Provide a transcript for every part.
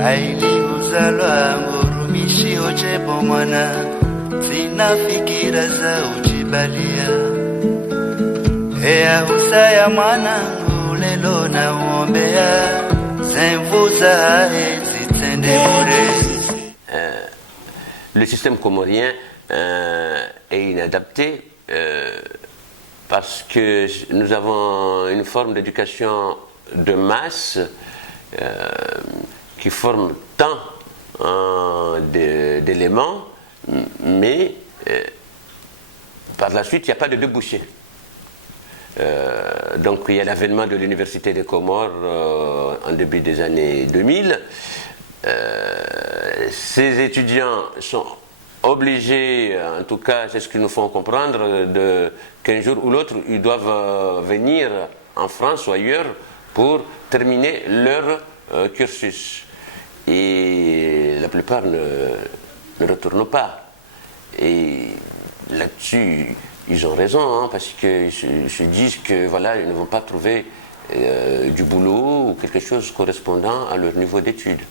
Raili uzalwa ngurumishi ojebo mwana, sina fikira za ujibalia. Hea husaya mwanangu lelo na uombea, zenvuza zitende bure. Le système comorien est inadapté parce que nous avons une forme d'éducation de masse qui forme tant d'éléments, mais par la suite, il n'y a pas de débouché. Donc il y a l'avènement de l'Université des Comores en début des années 2000. Ces étudiants sont obligés, en tout cas c'est ce qu'ils nous font comprendre, qu'un jour ou l'autre ils doivent venir en France ou ailleurs pour terminer leur cursus. Et la plupart ne retournent pas. Et là-dessus, ils ont raison, hein, parce qu'ils se disent que voilà, ils ne vont pas trouver du boulot ou quelque chose correspondant à leur niveau d'études.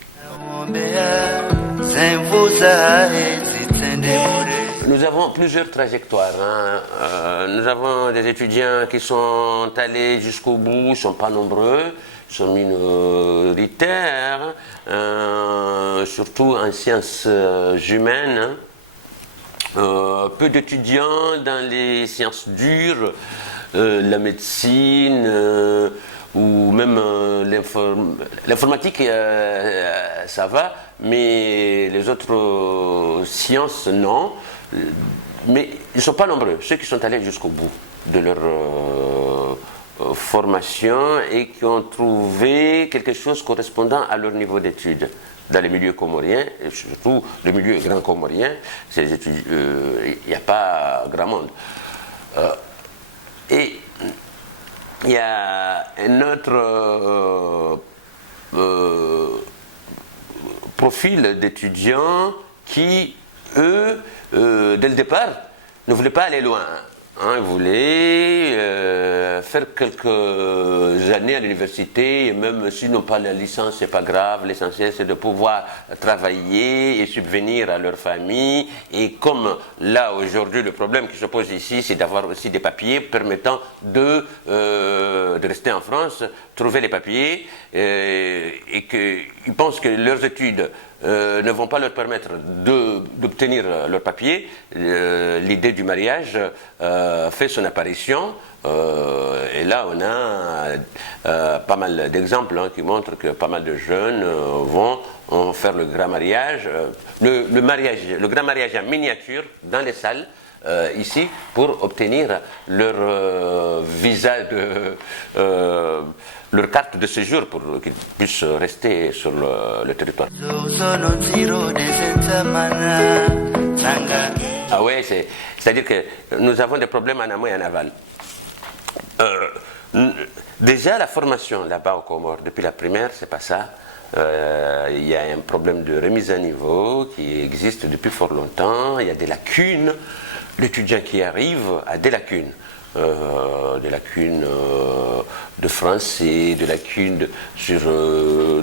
Nous avons plusieurs trajectoires. Hein. Nous avons des étudiants qui sont allés jusqu'au bout, ils ne sont pas nombreux, ils sont minoritaires, surtout en sciences humaines. Peu d'étudiants dans les sciences dures, la médecine ou même l'informatique, ça va, mais les autres sciences, non. Mais ils ne sont pas nombreux, ceux qui sont allés jusqu'au bout de leur formation et qui ont trouvé quelque chose correspondant à leur niveau d'études. Dans les milieux comoriens, et surtout le milieu grand comorien, il n'y a pas grand monde. Et il y a un autre profil d'étudiants qui, eux, dès le départ, ne voulaient pas aller loin. Hein, ils voulaient faire quelques années à l'université, et même s'ils n'ont pas la licence, c'est pas grave. L'essentiel, c'est de pouvoir travailler et subvenir à leur famille. Et comme là, aujourd'hui, le problème qui se pose ici, c'est d'avoir aussi des papiers permettant de rester en France, trouver les papiers, et qu'ils pensent que leurs études ne vont pas leur permettre d'obtenir leur papier. L'idée du mariage fait son apparition, et là on a pas mal d'exemples hein, qui montrent que pas mal de jeunes vont faire le grand mariage, le grand mariage en miniature dans les salles ici pour obtenir leur visa leur carte de séjour pour qu'ils puissent rester sur le territoire. Ah ouais, c'est-à-dire que nous avons des problèmes en amont et en aval. Déjà la formation là-bas au Comores, depuis la primaire, c'est pas ça. Il y a un problème de remise à niveau qui existe depuis fort longtemps. Il y a des lacunes. L'étudiant qui arrive a des lacunes. Des lacunes de français, des lacunes sur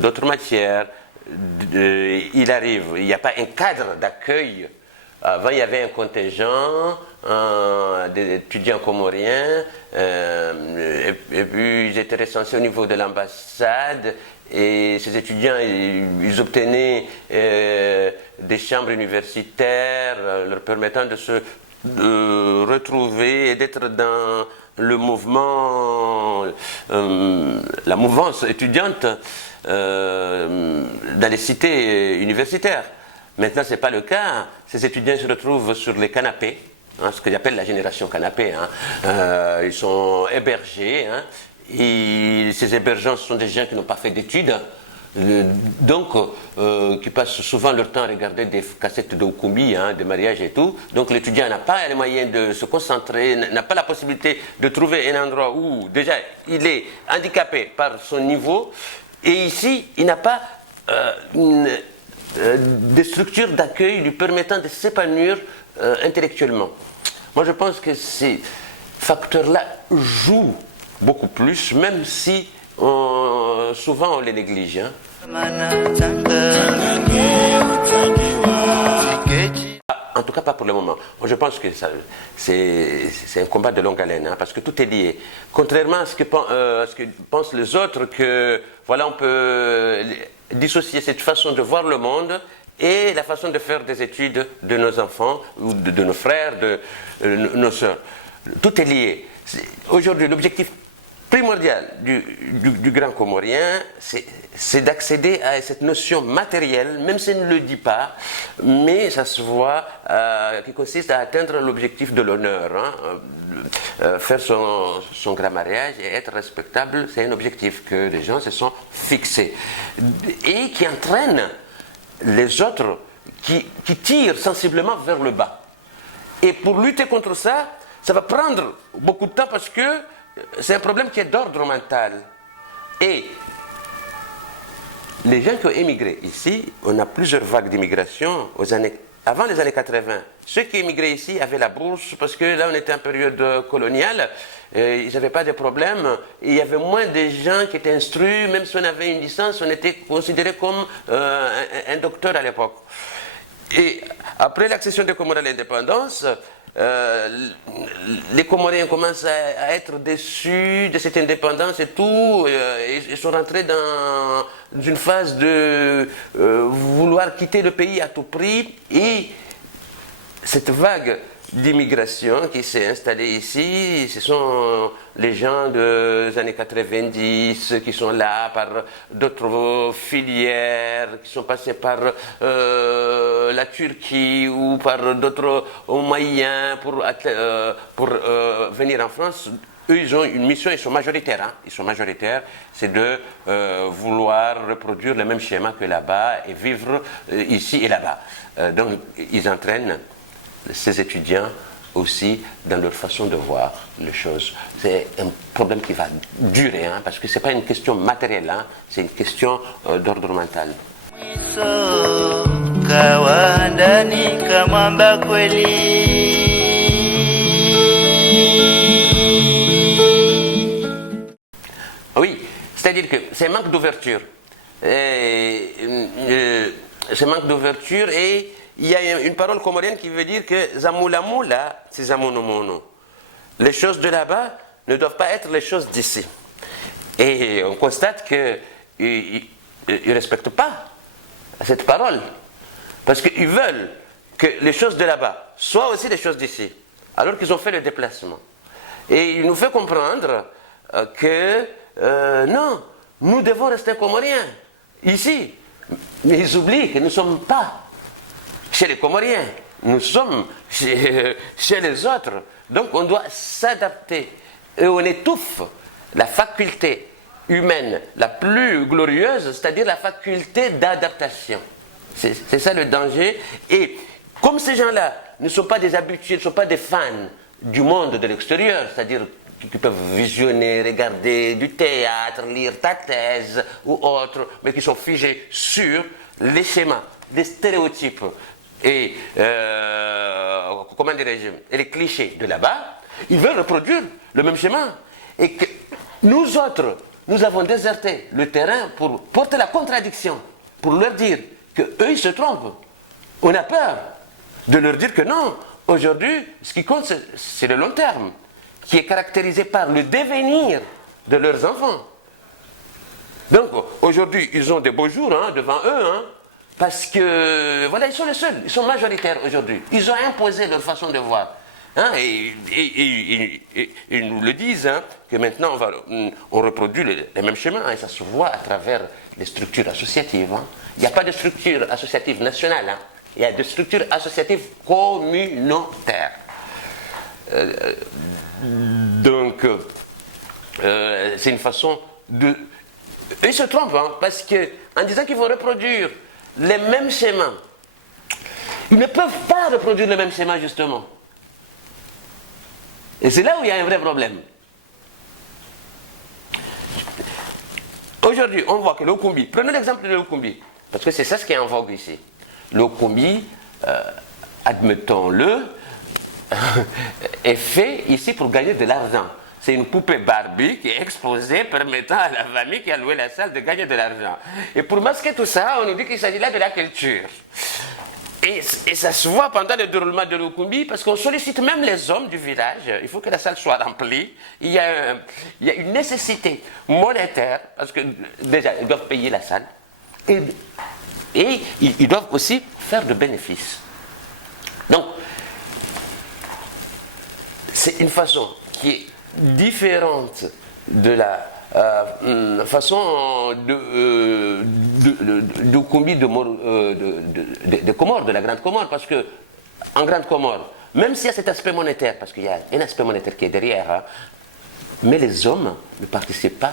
d'autres matières. Il arrive, il n'y a pas un cadre d'accueil. Avant, il y avait un contingent d'étudiants comoriens, et puis ils étaient recensés au niveau de l'ambassade, et ces étudiants, ils obtenaient des chambres universitaires leur permettant de se retrouver et d'être dans le mouvement, la mouvance étudiante dans les cités universitaires. Maintenant, ce n'est pas le cas. Ces étudiants se retrouvent sur les canapés, hein, ce que j'appelle la génération canapé. Hein. Ils sont hébergés. Hein, et ces hébergeants sont des gens qui n'ont pas fait d'études. Donc, qui passent souvent leur temps à regarder des cassettes d'Okumbi, hein, de mariage et tout. Donc, l'étudiant n'a pas les moyens de se concentrer, n'a pas la possibilité de trouver un endroit où, déjà, il est handicapé par son niveau. Et ici, il n'a pas des structures d'accueil lui permettant de s'épanouir intellectuellement. Moi, je pense que ces facteurs-là jouent beaucoup plus, même si souvent on les néglige. Hein. En tout cas, pas pour le moment. Moi, je pense que c'est un combat de longue haleine, hein, parce que tout est lié. Contrairement à ce que pensent les autres, que voilà, on peut dissocier cette façon de voir le monde et la façon de faire des études de nos enfants, ou de nos frères, de nos sœurs. Tout est lié. Aujourd'hui, l'objectif primordial du Grand Comorien, c'est d'accéder à cette notion matérielle, même si elle ne le dit pas, mais ça se voit, qui consiste à atteindre l'objectif de l'honneur. Hein. Faire son grand mariage et être respectable, c'est un objectif que les gens se sont fixés. Et qui entraîne les autres, qui tirent sensiblement vers le bas. Et pour lutter contre ça, ça va prendre beaucoup de temps parce que c'est un problème qui est d'ordre mental. Et les gens qui ont émigré ici, on a plusieurs vagues d'immigration avant les années 80. Ceux qui émigraient ici avaient la bourse parce que là on était en période coloniale, ils n'avaient pas de problème. Il y avait moins de gens qui étaient instruits, même si on avait une licence, on était considéré comme un docteur à l'époque. Et après l'accession des Comores à l'indépendance, les Comoriens commencent à être déçus de cette indépendance et tout, ils sont rentrés dans une phase de vouloir quitter le pays à tout prix, et cette vague d'immigration qui s'est installée ici, ce sont les gens des années 90 qui sont là par d'autres filières, qui sont passés par la Turquie ou par d'autres moyens pour venir en France. Eux, ils ont une mission, ils sont majoritaires. Hein. Ils sont majoritaires, c'est de vouloir reproduire le même schéma que là-bas et vivre ici et là-bas. Donc, ils entraînent ces étudiants aussi dans leur façon de voir les choses. C'est un problème qui va durer, hein, parce que ce n'est pas une question matérielle, hein, c'est une question d'ordre mental. Oui, c'est-à-dire que c'est un manque d'ouverture. C'est un manque d'ouverture, et il y a une parole comorienne qui veut dire que Zamoula, c'est Zamonomono. Les choses de là-bas ne doivent pas être les choses d'ici. Et on constate qu'ils ne respectent pas cette parole. Parce qu'ils veulent que les choses de là-bas soient aussi les choses d'ici. Alors qu'ils ont fait le déplacement. Et il nous fait comprendre que non, nous devons rester comoriens, ici. Mais ils oublient que nous ne sommes pas chez les Comoriens, nous sommes chez les autres. Donc on doit s'adapter. Et on étouffe la faculté humaine la plus glorieuse, c'est-à-dire la faculté d'adaptation. C'est ça le danger. Et comme ces gens-là ne sont pas des habitués, ne sont pas des fans du monde de l'extérieur, c'est-à-dire qui peuvent visionner, regarder du théâtre, lire ta thèse ou autre, mais qui sont figés sur les schémas, les stéréotypes et comment dirais-je, et les clichés de là-bas, ils veulent reproduire le même schéma. Et que nous autres, nous avons déserté le terrain pour porter la contradiction, pour leur dire qu'eux, ils se trompent. On a peur de leur dire que non, aujourd'hui, ce qui compte, c'est le long terme, qui est caractérisé par le devenir de leurs enfants. Donc, aujourd'hui, ils ont des beaux jours devant eux, parce que, voilà, ils sont les seuls, ils sont majoritaires aujourd'hui. Ils ont imposé leur façon de voir. Et ils nous le disent, que maintenant on reproduit les mêmes schémas, et ça se voit à travers les structures associatives. Il n'y a pas de structure associative nationale, il y a des structures associatives communautaires. Donc, c'est une façon de... Ils se trompent, parce qu'en disant qu'ils vont reproduire les mêmes schémas, ils ne peuvent pas reproduire les mêmes schémas, justement. Et c'est là où il y a un vrai problème. Aujourd'hui, on voit que le Okumbi, prenons l'exemple de l'Okumbi, parce que c'est ça ce qui est en vogue ici. L'Okumbi, admettons-le, est fait ici pour gagner de l'argent. c'est une poupée Barbie qui est exposée, permettant à la famille qui a loué la salle de gagner de l'argent. Et pour masquer tout ça, on nous dit qu'il s'agit là de la culture. Et ça se voit pendant le déroulement de l'Ukumbi, parce qu'on sollicite même les hommes du village. Il faut que la salle soit remplie. Il y a une nécessité monétaire, parce que déjà, ils doivent payer la salle. Et ils doivent aussi faire de bénéfices. Donc, c'est une façon qui est différente de la façon de combi de Comores, de la Grande Comore, parce que en Grande Comore, même s'il y a cet aspect monétaire, parce qu'il y a un aspect monétaire qui est derrière, hein, mais les hommes ne participent pas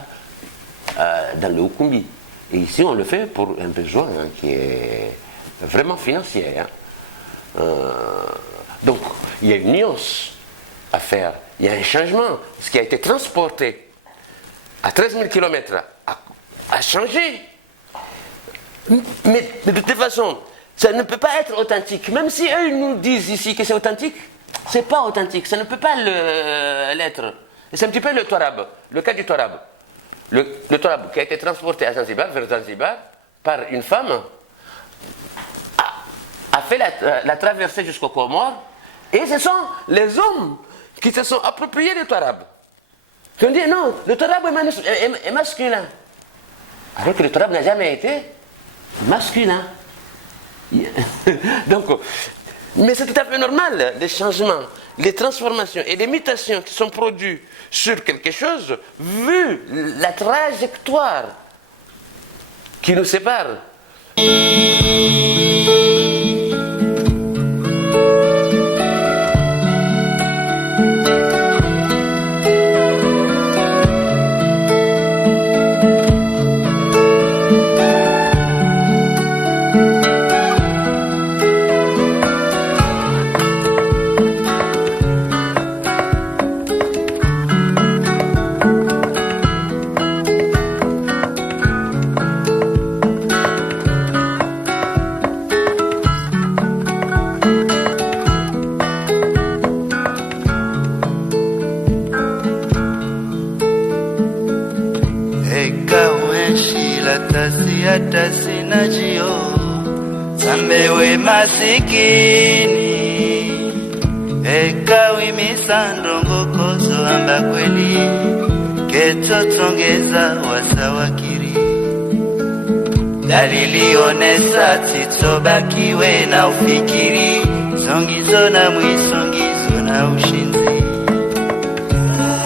dans le Ukumbi. Et ici, on le fait pour un besoin hein, qui est vraiment financier. Hein. Donc, il y a une nuance à faire. Il y a un changement. Ce qui a été transporté à 13 000 km a changé. Mais de toute façon, ça ne peut pas être authentique. Même si eux nous disent ici que c'est authentique, c'est pas authentique. Ça ne peut pas l'être. C'est un petit peu le Torab, le cas du Torab. Le Torab qui a été transporté à Zanzibar, vers Zanzibar, par une femme, a fait la traversée jusqu'au Comores, et ce sont les hommes qui se sont appropriés du Torab. Qui ont dit non, le Torab est masculin. Alors que le Torab n'a jamais été masculin. Donc, mais c'est tout à fait normal, les changements, les transformations et les mutations qui sont produites sur quelque chose, vu la trajectoire qui nous sépare. Tasina jio sambewe masikini ekawi misandongo kozo amba kweli ketotongeza wasawakiri dalili onesa titobakiwe na ufikiri songizo na mwisongizo na ushinzi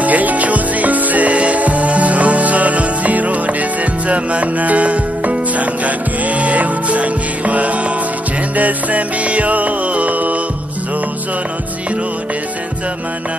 kechuzise zozono nziro dezentamana Sangake utsangiwa sichende sembio zozo no ziro dezentamana